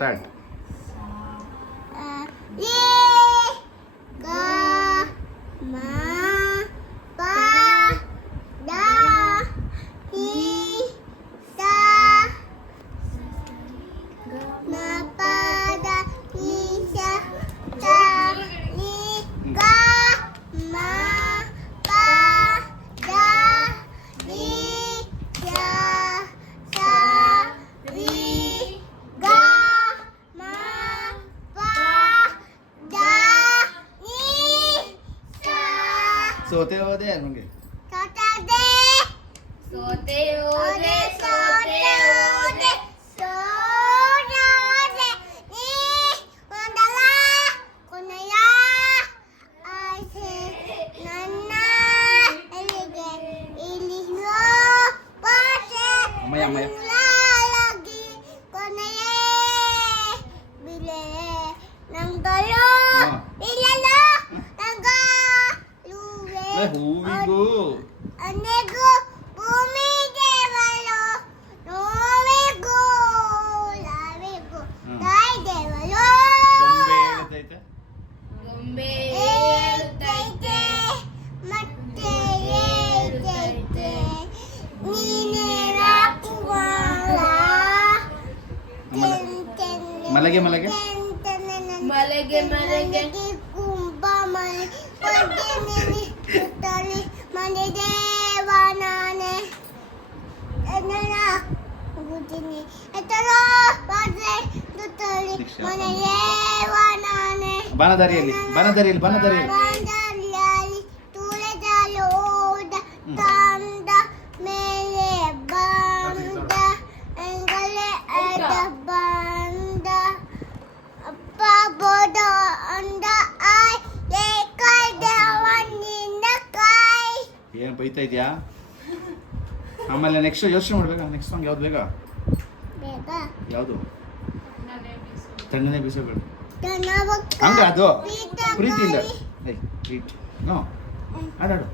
Start. ಸೋತೆ ಹೋದೆ ನನಗೆ ಸೋತೆ ಹೋದೆ ಸೋತೆ ಹೋದೆ ಸೋತೆ ನೀ ಒಂದಲ್ಲ ಕೊನೆಯ ಆಸೆ ನನ್ನ ಎಲ್ಲಿಗೆ ಇಳಿಯೋ ಪಾಸೆ ಲಾಗಿ ಕೊನೆಯೇ ಬಿಲೆ ನಂಗಳು ಬಿಲಲು ಹೂವಿಗೂ ಅನೆಗೂ ಭೂಮಿ ದೇವರು ನೋವಿಗೂ ಲಾವಿಗೂ ತಾಯಿ ದೇವರು ಗೊಂಬೆ ಹೇಳ್ತೈತೆ ಮತ್ತೆ ಹೇಳ್ತೈತೆ ನೀನೇ ರಾಕುವಾಳ ಮಲಗೆ ಮಲಗೆ ಮಲಗೆ ಮಲಗೆ ಕುಂಭ ಮನೆ ಸುತ್ತಲಿ ಮನೆ ದೇವ ನಾನೇ ಗುದಿನಿ ಎತ್ತಲ ಬಾದ್ರೆ ಸುತ್ತಲಿ ಮನೆ ದೇವ ನಾನೇ ಬನದಾರಿಯಲ್ಲಿ ತುಳೆದಲು ಓದ ತಂದ ಮೇಲೆ ಬಂದ ಎಂಗಲೆ ಅದ ಬಂದ ಅಪ್ಪ ಬೋದ ಅಂದ ಆಯ್ ಏನು ಬೈತಾ ಇದೆಯಾ? ಆಮೇಲೆ ನೆಕ್ಸ್ಟ್ ಯೋಚನೆ ಮಾಡ್ಬೇಕಾ? ನೆಕ್ಸ್ಟ್ ಸಾಂಗ್ ಯಾವ್ದು ಬೇಗ? ಯಾವುದು? ತಣ್ಣನೆ ಬೀಸಬೇಡ ಹಂಗ ಅದು ಪ್ರೀತಿಯಿಂದ ನೋ ಹಾಡಾಡು.